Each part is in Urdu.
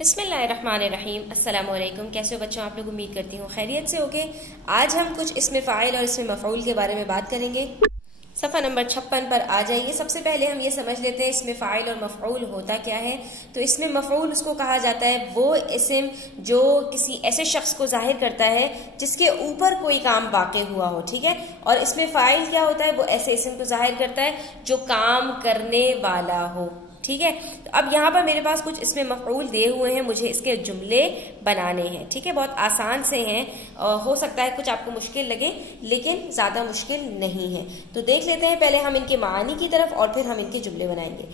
بسم اللہ الرحمن الرحیم۔ السلام علیکم، کیسے ہو بچوں؟ آپ لوگ امید کرتی ہوں خیریت سے ہوگے۔ آج ہم کچھ اسم فاعل اور اسم مفعول کے بارے میں بات کریں گے۔ صفحہ نمبر 56 پر آ جائیے۔ سب سے پہلے ہم یہ سمجھ لیتے ہیں اسم فاعل اور مفعول ہوتا کیا ہے۔ تو اسم مفعول اس کو کہا جاتا ہے وہ اسم جو کسی ایسے شخص کو ظاہر کرتا ہے جس کے اوپر کوئی کام واقع ہوا ہو، ٹھیک ہے۔ اور اسم فاعل کیا ہوتا ہے؟ وہ ایسے اسم کو ظاہر کرتا ہے جو کام کرنے والا ہو، ٹھیک ہے۔ تو اب یہاں پر میرے پاس کچھ اسم مفعول دیے ہوئے ہیں، مجھے اس کے جملے بنانے ہیں، ٹھیک ہے۔ بہت آسان سے ہیں، ہو سکتا ہے کچھ آپ کو مشکل لگے لیکن زیادہ مشکل نہیں ہے۔ تو دیکھ لیتے ہیں پہلے ہم ان کے معانی کی طرف اور پھر ہم ان کے جملے بنائیں گے۔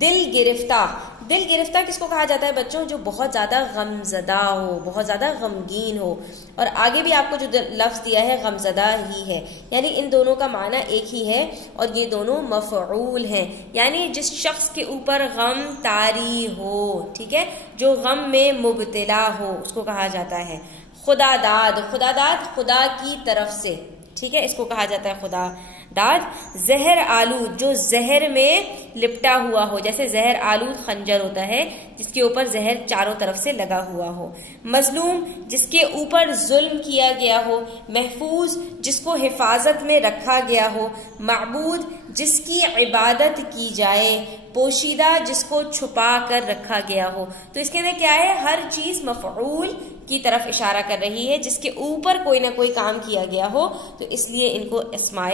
دل گرفتہ، دل گرفتہ کس کو کہا جاتا ہے بچوں؟ جو بہت زیادہ غمزدہ ہو، بہت زیادہ غمگین ہو۔ اور آگے بھی آپ کو جو لفظ دیا ہے غمزدہ ہی ہے، یعنی ان دونوں کا معنی ایک ہی ہے اور یہ دونوں مفعول ہیں، یعنی جس شخص کے اوپر غم طاری ہو، ٹھیک ہے، جو غم میں مبتلا ہو، اس کو کہا جاتا ہے خدا داد۔ خدا داد خدا کی طرف سے، ٹھیک ہے، اس کو کہا جاتا ہے خدا داد۔ زہر آلود، جو زہر میں لپٹا ہوا ہو، جیسے زہر آلود خنجر ہوتا ہے جس کے اوپر زہر چاروں طرف سے لگا ہوا ہو۔ مظلوم، جس کے اوپر ظلم کیا گیا ہو۔ محفوظ، جس کو حفاظت میں رکھا گیا ہو۔ معبود، جس کی عبادت کی جائے۔ پوشیدہ، جس کو چھپا کر رکھا گیا ہو۔ تو اس کے اندر کیا ہے؟ ہر چیز مفعول کی طرف اشارہ کر رہی ہے جس کے اوپر کوئی نہ کوئی کام کیا گیا ہو، تو اس لیے ان کو اسماء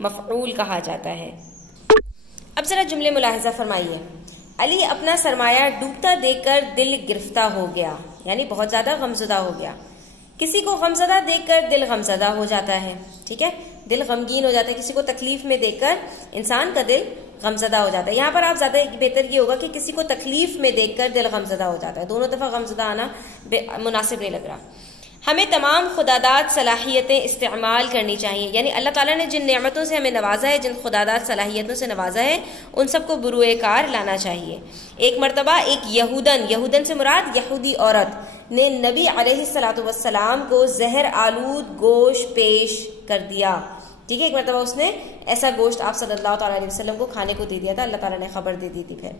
مفعول کہا جاتا ہے۔ اب ذرا جملے ملاحظہ فرمائیے۔ علی اپنا سرمایہ ڈوبتا دیکھ کر دل گرفتہ ہو گیا، یعنی بہت زیادہ غمزدہ ہو گیا۔ کسی کو غمزدہ دیکھ کر دل غمزدہ ہو جاتا ہے، ٹھیک ہے، دل غمگین ہو جاتا ہے۔ کسی کو تکلیف میں دیکھ کر انسان کا دل غمزدہ ہو جاتا ہے۔ یہاں پر آپ زیادہ بہتر یہ ہوگا کہ کسی کو تکلیف میں دیکھ کر دل غمزدہ ہو جاتا ہے، دونوں دفعہ غمزدہ آنا مناسب نہیں لگ رہا۔ ہمیں تمام خداداد صلاحیتیں استعمال کرنی چاہیے، یعنی اللہ تعالیٰ نے جن نعمتوں سے ہمیں نوازا ہے، جن خداداد صلاحیتوں سے نوازا ہے، ان سب کو بروئے کار لانا چاہیے۔ ایک مرتبہ ایک یہودن سے مراد یہودی عورت نے نبی علیہ الصلوۃ والسلام کو زہر آلود گوشت پیش کر دیا، ٹھیک ہے۔ ایک مرتبہ اس نے ایسا گوشت آپ صلی اللہ تعالیٰ علیہ وسلم کو کھانے کو دے دیا تھا، اللہ تعالیٰ نے خبر دے دی تھی۔ پھر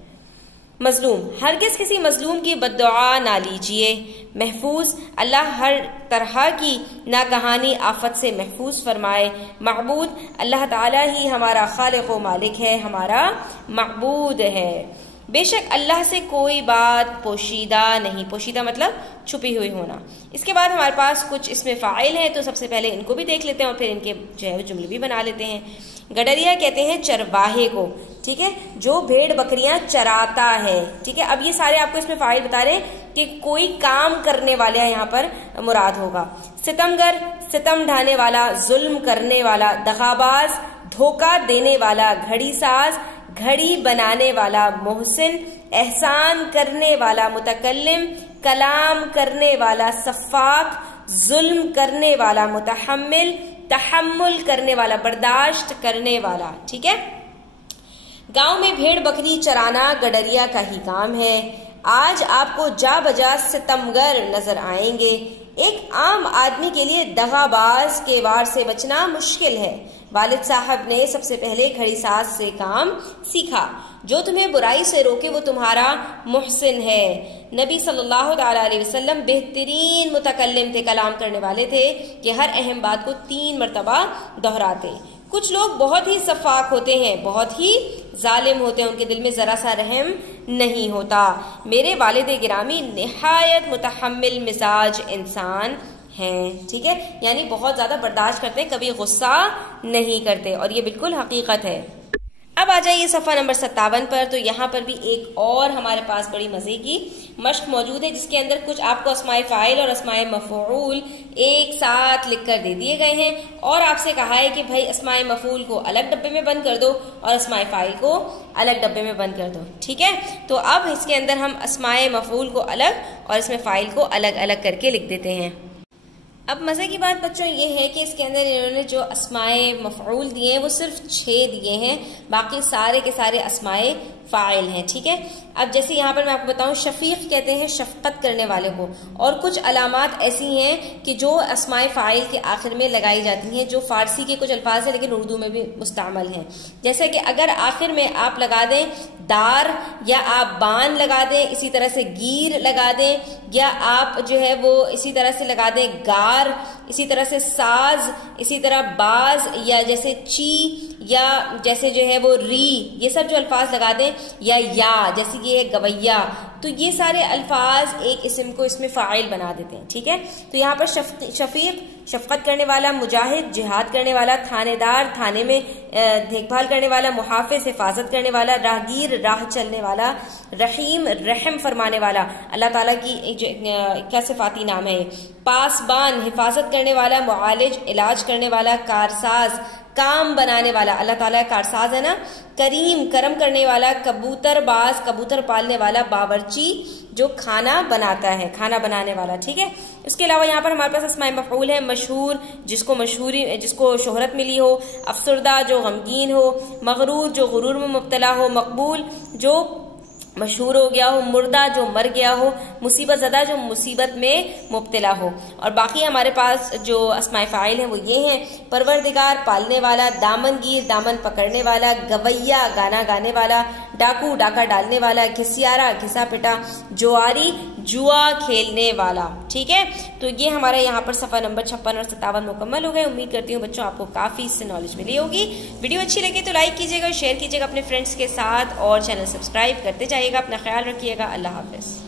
مظلوم، ہرگز کسی مظلوم کی بد دعا نہ لیجیے۔ محفوظ، اللہ ہر طرح کی ناگہانی آفت سے محفوظ فرمائے۔ معبود، اللہ تعالیٰ ہی ہمارا خالق و مالک ہے، ہمارا معبود ہے۔ بے شک اللہ سے کوئی بات پوشیدہ نہیں، پوشیدہ مطلب چھپی ہوئی ہونا۔ اس کے بعد ہمارے پاس کچھ اسم فاعل ہیں، تو سب سے پہلے ان کو بھی دیکھ لیتے ہیں اور پھر ان کے جو ہے جملے بھی بنا لیتے ہیں۔ گڈریا کہتے ہیں چرواہے کو، ٹھیک ہے، جو بھیڑ بکریاں چراتا ہے، ٹھیک ہے۔ اب یہ سارے آپ کو اس میں فاعل بتا رہے ہیں کہ کوئی کام کرنے والا یہاں پر مراد ہوگا۔ ستمگر، ستم ڈھانے والا، ظلم کرنے والا۔ دغاباز، دھوکہ دینے والا۔ گھڑی ساز، گھڑی بنانے والا۔ محسن، احسان کرنے والا۔ متکلم، کلام کرنے والا۔ سفاک، ظلم کرنے والا۔ متحمل، تحمل کرنے والا، برداشت کرنے والا، ٹھیک ہے۔ گاؤں میں بھیڑ بکری چرانا گڈریا کا ہی کام ہے۔ آج آپ کو جا بجا ستمگر نظر آئیں گے۔ ایک عام آدمی کے لیے دغاباز کے وار سے بچنا مشکل ہے۔ والد صاحب نے سب سے پہلے گھڑی ساز سے کام سیکھا۔ جو تمہیں برائی سے روکے وہ تمہارا محسن ہے۔ نبی صلی اللہ علیہ وسلم بہترین متکلم تھے، کلام کرنے والے تھے کہ ہر اہم بات کو 3 مرتبہ دہراتے۔ کچھ لوگ بہت ہی سفاک ہوتے ہیں، بہت ہی ظالم ہوتے ہیں، ان کے دل میں ذرا سا رحم نہیں ہوتا۔ میرے والد گرامی نہایت متحمل مزاج انسان ہیں، ٹھیک ہے، یعنی بہت زیادہ برداشت کرتے ہیں، کبھی غصہ نہیں کرتے، اور یہ بالکل حقیقت ہے۔ اب آ جائیے صفحہ نمبر 57 پر، تو یہاں پر بھی ایک اور ہمارے پاس بڑی مزے کی مشق موجود ہے جس کے اندر کچھ آپ کو اسماء فاعل اور اسماء مفعول ایک ساتھ لکھ کر دے دیے گئے ہیں، اور آپ سے کہا ہے کہ بھائی اسماء مفعول کو الگ ڈبے میں بند کر دو اور اسماء فاعل کو الگ ڈبے میں بند کر دو، ٹھیک ہے۔ تو اب اس کے اندر ہم اسماء مفعول کو الگ اور اسم فاعل کو الگ الگ کر کے لکھ دیتے ہیں۔ اب مزے کی بات بچوں یہ ہے کہ اس کے اندر انہوں نے جو اسماء مفعول دیے ہیں وہ صرف 6 دیے ہیں، باقی سارے کے سارے اسماء فاعل ہیں. ٹھیک ہے. اب جیسے یہاں پر میں آپ کو بتاؤں شفیق کہتے ہیں شفقت کرنے والے کو, اور کچھ علامات ایسی ہیں کہ جو اسماء فاعل کے آخر میں لگائی جاتی ہیں, جو فارسی کے کچھ الفاظ ہیں لیکن اردو میں بھی مستعمل ہیں. جیسے کہ اگر آخر میں آپ لگا دیں دار, یا آپ بان لگا دیں, اسی طرح سے گیر لگا دیں, یا آپ جو ہے وہ اسی طرح سے لگا دیں گار, اسی طرح سے ساز, اسی طرح باز, یا جیسے چی, یا جیسے جو ہے وہ ری, یہ سب جو الفاظ لگا دیں, یا جیسے یہ ہے گویا, تو یہ سارے الفاظ ایک اسم کو اس میں فاعل بنا دیتے ہیں. ٹھیک ہے. تو یہاں پر شفیق شفقت کرنے والا, مجاہد جہاد کرنے والا, تھانے دار تھانے میں دیکھ بھال کرنے والا, محافظ حفاظت کرنے والا, راہگیر راہ چلنے والا, رحیم رحم فرمانے والا, اللہ تعالیٰ کی کیا صفاتی نام ہے, پاسبان حفاظت کرنے والا, معالج علاج کرنے والا, کارساز کام بنانے والا, اللہ تعالیٰ کارساز ہے نا, کریم کرم کرنے والا, کبوتر باز کبوتر پالنے والا, باورچی جو کھانا بناتا ہے کھانا بنانے والا. ٹھیک ہے. اس کے علاوہ یہاں پر ہمارے پاس اسماء مفعول ہے, مشہور جس کو شہرت ملی ہو, افسردہ جو غمگین ہو, مغرور جو غرور میں مبتلا ہو, مقبول جو مشہور ہو گیا ہو, مردہ جو مر گیا ہو, مصیبت زدہ جو مصیبت میں مبتلا ہو. اور باقی ہمارے پاس جو اسماء فاعل ہیں وہ یہ ہیں, پروردگار پالنے والا, دامن گیر دامن پکڑنے والا, گویا گانا گانے والا, ڈاکو ڈاکہ ڈالنے والا, گھسیارا گھسا پٹا, جواری جوا کھیلنے والا. ٹھیک ہے. تو یہ ہمارا یہاں پر صفحہ نمبر 56 اور 57 مکمل ہو گئے. امید کرتی ہوں بچوں آپ کو کافی اس سے نالج ملی ہوگی. ویڈیو اچھی لگے تو لائک کیجیے گا, شیئر کیجیے گا اپنے فرینڈس کے ساتھ, اور چینل سبسکرائب کرتے جائیے گا. اپنا خیال رکھیے گا. اللہ حافظ.